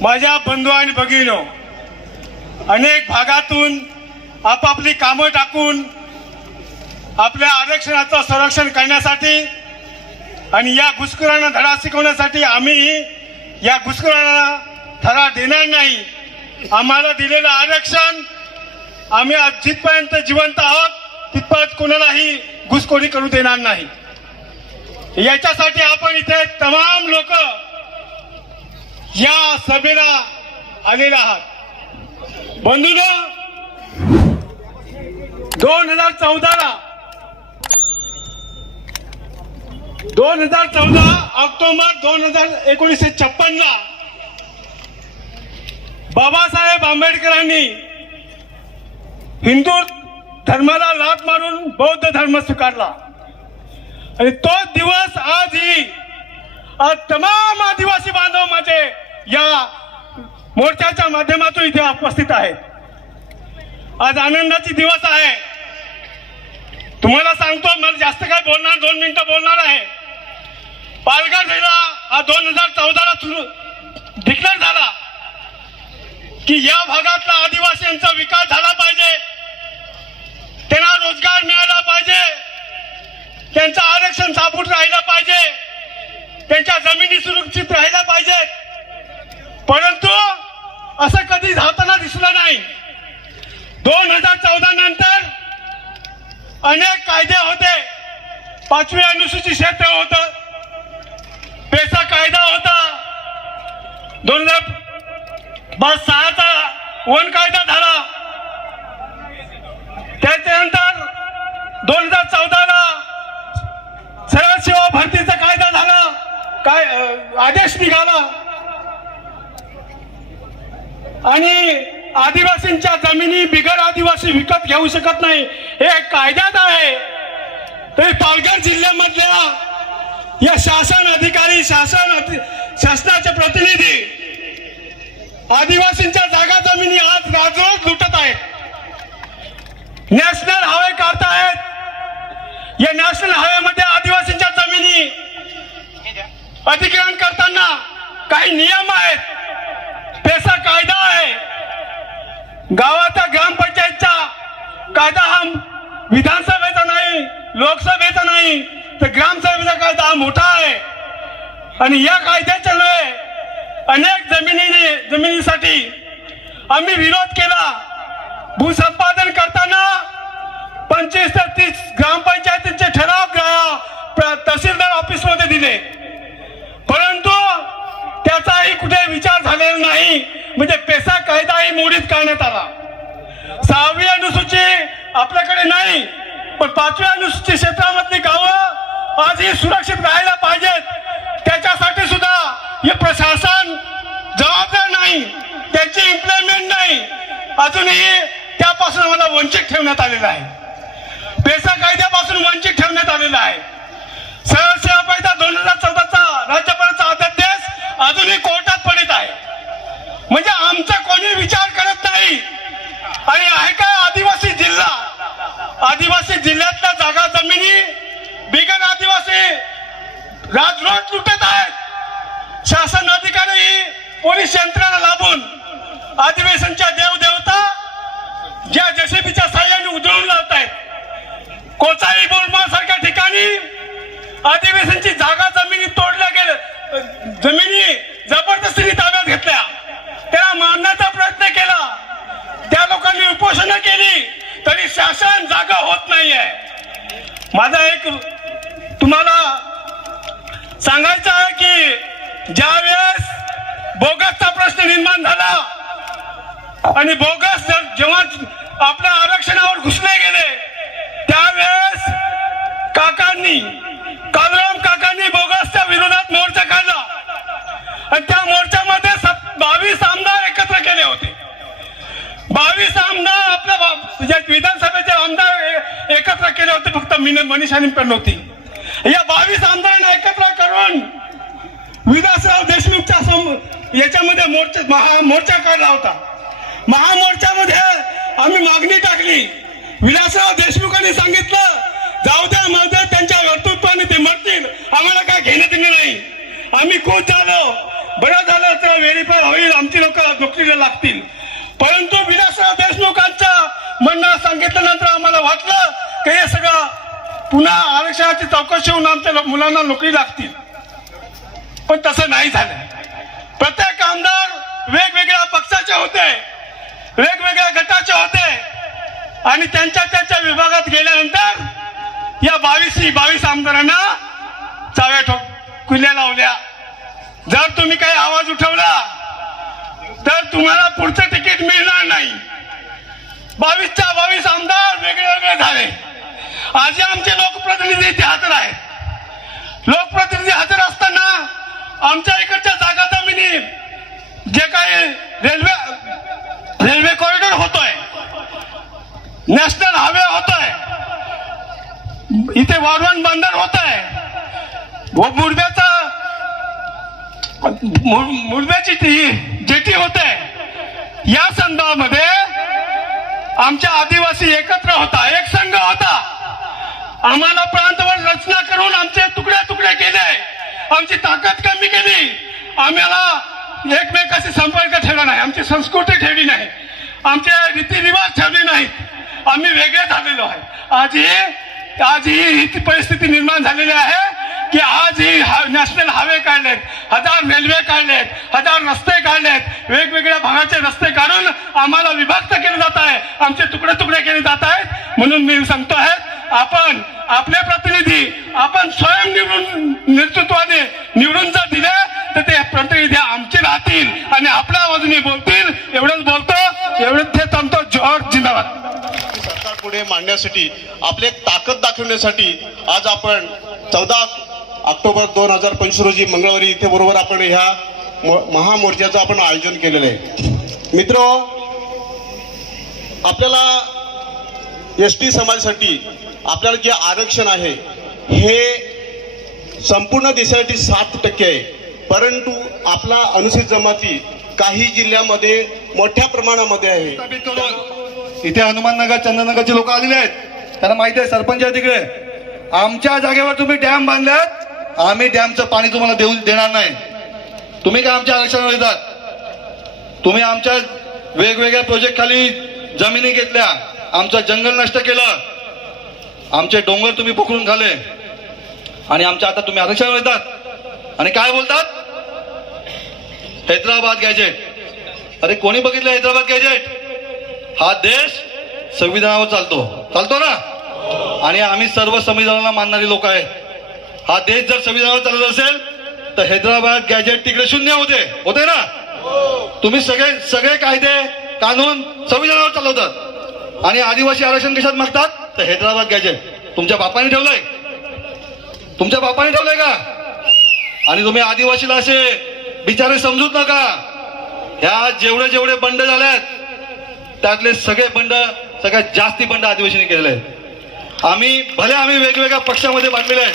माझ्या बंधू आणि भगिनीनो, अनेक भागातून आपापली कामं टाकून आपल्या आरक्षणाचं संरक्षण करण्यासाठी आणि या घुसखोरांना धडा शिकवण्यासाठी आम्ही या घुसखोरांना धडा देणार नाही. आम्हाला दिलेलं आरक्षण आम्ही जिथपर्यंत जिवंत आहोत तिथपर्यंत कोणालाही घुसखोरी करू देणार नाही. याच्यासाठी आपण इथे तमाम लोक या सभेला आलेले आहात. बंधूंनो, 2014 ऑक्टोबर 1956 ला बाबासाहेब आंबेडकरांनी हिंदू धर्माला लाथ मारून बौद्ध धर्म स्वीकारला आणि तोच दिवस आजही आज तमाम आदिवासी बांधव माझे या मोर्चाच्या माध्यमातून इथे उपस्थित आहेत. आज आनंदाची दिवस आहे. तुम्हाला सांगतो, मला जास्त काय बोलणार, 2 मिनिटं बोलणार आहे. पालघर जिल्हा हा 2014 ला डिक्लेअर झाला की या भागातला आदिवासींचा विकास झाला पाहिजे, त्यांना रोजगार मिळाला पाहिजे, त्यांचं आरक्षण साबूत राहिलं पाहिजे, त्यांच्या जमिनी सुरक्षित राहिल्या पाहिजेत. परंतु असं कधी झाताना दिसलं नाही. 2014 नंतर अनेक कायदे होते. 5वी अनुसूचित क्षेत्र होतं, पेसा कायदा होता, 2006 चा वन कायदा झाला. त्याच्यानंतर 2014 ला सरळ सेवा भरतीचा कायदा झाला, काय आदेश निघाला आणि आदिवासींच्या जमिनी बिगर आदिवासी विकत घेऊ शकत नाही हे कायद्यात आहे. तरी पालघर जिल्ह्यामधल्या या शासन अधिकारी, शासनाचे प्रतिनिधी आदिवासींच्या जागा जमिनी आज राजरोज लुटत आहेत. नॅशनल हायवे काढतायत. या नॅशनल हायवे मध्ये आदिवासींच्या जमिनी अधिग्रहण करताना काही नियम आहेत, पेसा कायदा आहे. गावाचा ग्रामपंचायतचा कायदा हा विधानसभेचा नाही, लोकसभेचा नाही, तर ग्रामसभेचा कायदा हा मोठा आहे. आणि या कायद्याच्या अनेक जमिनीसाठी आम्ही विरोध केला. भूसंपादन करताना 25 ते 30 ग्रामपंचायतीचे ठराव तहसीलदार ऑफिस मध्ये दिले, परंतु त्याचाही कुठे विचार झालेला नाही. म्हणजे पेसा कायदाही मोडीत काढण्यात आला. 6वी अनुसूची आपल्याकडे नाही, पण 5वी अनुसूची क्षेत्रामधली गावं आजही सुरक्षित राहायला पाहिजेत. त्याच्यासाठी सुद्धा हे प्रशासन जबाबदार नाही, त्याची इम्प्लिमेंट नाही. अजूनही त्यापासून आम्हाला वंचित ठेवण्यात आलेलं आहे. पेसा कायद्यापासून वंचित ठेवण्यात आलेला आहे. सरळ सेवा कायदा 2014 चा राज्यपालाचा अध्यादेश अजूनही कोर्टात पडत आहे. म्हणजे आमचा कोणी विचार करत नाही. आणि आहे काय आदिवासी जिल्हा, आदिवासी जिल्ह्यातल्या जागा जमिनी बिगर आदिवासी राजरोज लुटत आहेत. शासन अधिकारी पोलीस यंत्रणा लाभून आदिवासींच्या देवदेवता ज्या जेसीबीच्या साह्याने उधळून लावत आहेत. कोचाई बोलमा सारख्या ठिकाणी आदिवासींची जागा जमिनी तोडल्या गेल्या, जमिनी जबरदस्तीने ताब्यात घेतल्या, त्याला मारण्याचा प्रयत्न केला, त्या लोकांनी उपोषण केली, तरी शासन जागा होत नाहीये. माझा एक तुम्हाला सांगायचं आहे की ज्या वेळेस बोगसचा प्रश्न निर्माण झाला आणि बोगस जेव्हा आपल्या आरक्षणावर घुसले गेले त्यावेळेस कालराम काकांनी बोगसच्या विरोधात मोर्चा काढला आणि त्या मोर्चामध्ये 22 आमदार एकत्र केले होते. 22 आमदार आपल्या विधानसभेचे आमदार एकत्र केले होते, फक्त मनीषा निमकर नव्हती. या 22 आमदारांना एकत्र करून विलासराव देशमुखच्या याच्यामध्ये मोर्चा काढला होता. महामोर्चामध्ये आम्ही मागणी टाकली. विलासराव देशमुखांनी सांगितलं, जाऊ द्या माझं त्यांच्या कर्तृत्वाने ते मरतील, आम्हाला काय घेणं देणं नाही. आम्ही खुश झालो. बरं झालं तर व्हेरीफाय होईल, आमची लोक नोकरीला लागतील. परंतु विलासराव देशमुखांचं म्हणणं सांगितल्यानंतर आम्हाला वाटलं की हे सगळं पुन्हा आरक्षणाची चौकशी होऊन आमच्या मुलांना नोकरी लागतील. पण तसं नाही झालं. प्रत्येक आमदार वेगवेगळ्या पक्षाचे होते, वेगवेगळ्या गटाचे होते आणि त्यांच्या विभागात गेल्यानंतर या 22 आमदारांना चाव्या खुल्या लावल्या. जर तुम्ही काही आवाज उठवला तर तुम्हाला पुढचं तिकीट मिळणार नाही. 22 आमदार वेगळे झाले. आज आमचे लोकप्रतिनिधी इथे हजर आहेत. लोकप्रतिनिधी हजर असताना आमच्या इकडच्या जागा जमिनी जे काही रेल्वे कॉरिडॉर होतोय, नॅशनल हायवे होतोय, इथे वाढवण बंदर होत आहे व मुरब्याची जेटी होते, या संदर्भामध्ये आमच्या आदिवासी एकत्र होता, एक संघ होता. आम्हाला प्रांतवर रचना करून आमचे तुकडे केले, आमची ताकद कमी केली, आम्हाला एकमेकाशी संपर्क ठेवला नाही, आमची संस्कृती ठेवली नाही, आमचे रीतिरिवाज ठेवले नाहीत. आम्ही वेगळे झालेलो आहे. आजही ही परिस्थिती निर्माण झालेली आहे की आजही नॅशनल हायवे काढलेत, 1000 रेल्वे काढलेत, 1000 रस्ते काढलेत, वेगवेगळ्या भागाचे रस्ते काढून आम्हाला विभक्त केले जात आहे, आमचे तुकडे केले जात आहेत. म्हणून मी सांगतो आहे, आपण आपले प्रतिनिधी आपण स्वयं नेतृत्वाने निवडून जर दिले तर ते प्रतिनिधी आमचे राहतील आणि आपल्या आवाजाने बोलतील. एवढंच बोलतो, एवढंच ते थांबतो. जोहर, जिंदाबाद. सरकार पुढे मांडण्यासाठी आपले ताकद दाखवण्यासाठी आज आपण 14 ऑक्टोबर 2025 रोजी मंगळवारी इथे बरोबर आपण ह्या महामोर्चाचं आपण आयोजन केलेलं आहे. मित्र, आपल्याला एसटी समाजासाठी आपल्याला जे आरक्षण आहे हे संपूर्ण देशासाठी 7% आहे. परंतु आपला अनुसूचित जमाती काही जिल्ह्यामध्ये मोठ्या प्रमाणामध्ये आहे. इथे हनुमाननगर, चंदननगरचे लोक आलेले आहेत, त्यांना माहिती आहे सरपंच आहे तिकडे. आमच्या जागेवर तुम्ही डॅम बांधल्यात, आम्ही डॅमचं पाणी तुम्हाला देणार नाही. तुम्ही काय आमच्या आरक्षणावर येतात? तुम्ही आमच्या वेगवेगळ्या प्रोजेक्ट खाली जमिनी घेतल्या, आमचं जंगल नष्ट केलं, आमचे डोंगर तुम्ही पकडून खाल्ले आणि आमच्या आता तुम्ही आरक्षणावर येतात आणि काय बोलतात? हैदराबाद गॅजेट. अरे कोणी बघितलं हैदराबाद गॅजेट? हा देश संविधानावर चालतो ना, आणि आम्ही सर्व संविधानाला मानणारी लोक आहेत. हा देश जर संविधानावर चालत असेल तर हैदराबाद गॅजेट तिकडे शून्य होते ना. तुम्ही सगळे कायदे कानून संविधानावर चालवतात आणि आदिवासी आरक्षण कशात मागतात? तर हैदराबाद गॅजेट तुमच्या बापाने ठेवलंय, का? आणि तुम्ही आदिवासीला असे बिचारे समजूत नका. ह्या जेवढे बंड झाल्यात त्यातले सगळ्यात जास्ती बंड आदिवासींनी केलेले आहेत. आम्ही वेगवेगळ्या पक्षामध्ये बांधलेले आहेत,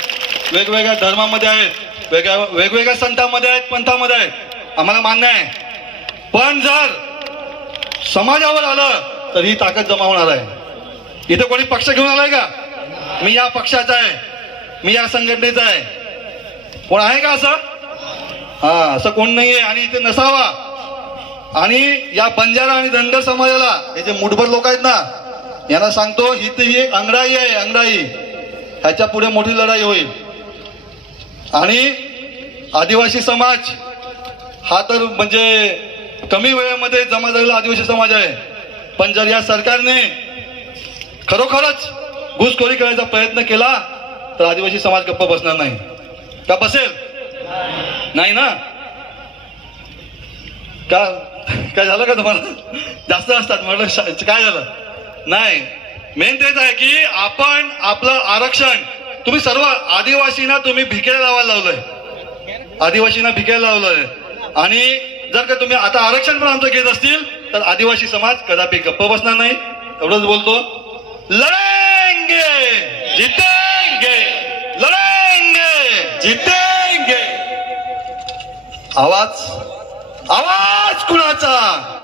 वेगवेगळ्या धर्मामध्ये आहेत, वेगवेगळ्या संतांमध्ये आहेत, पंथामध्ये आहेत, आम्हाला मान्य आहे. पण जर समाजावर आलं तर ही ताकद जमा होणार आहे. इथे कोणी पक्ष घेऊन आलाय का? मी या पक्षाचा आहे, मी या संघटनेचा आहे, कोण आहे का असं? असं कोण नाहीये आणि इथे नसावा. आणि या बंजारा आणि धनगर समाजाला, हे जे मुठभर लोक आहेत ना, यांना सांगतो, ही अंगडाई आहे, अंगडाई. ह्याच्या पुढे मोठी लढाई होईल. आणि आदिवासी समाज हा तर म्हणजे कमी वेळेमध्ये जमा झालेला आदिवासी समाज आहे. पण जर या सरकारने खरोखरच घुसखोरी करायचा प्रयत्न केला तर आदिवासी समाज गप्प बसणार नाही. का बसेल? नाही ना. काय झालं का तुम्हाला? जास्त असतात म्हटलं काय झालं? नाही, मेन तेच आहे की आपण आपलं आरक्षण, तुम्ही सर्व आदिवासींना तुम्ही भिकेला लावायला लावलंय, आदिवासींना भिकेला लावलंय. आणि जर का तुम्ही आता आरक्षण पण आमचं घेत असतील तर आदिवासी समाज कदापि गप्प बसणार नाही. एवढंच बोलतो. लढेंगे, जितेंगे, लढेंगे, जितेंगे. आवाज कुणाचा?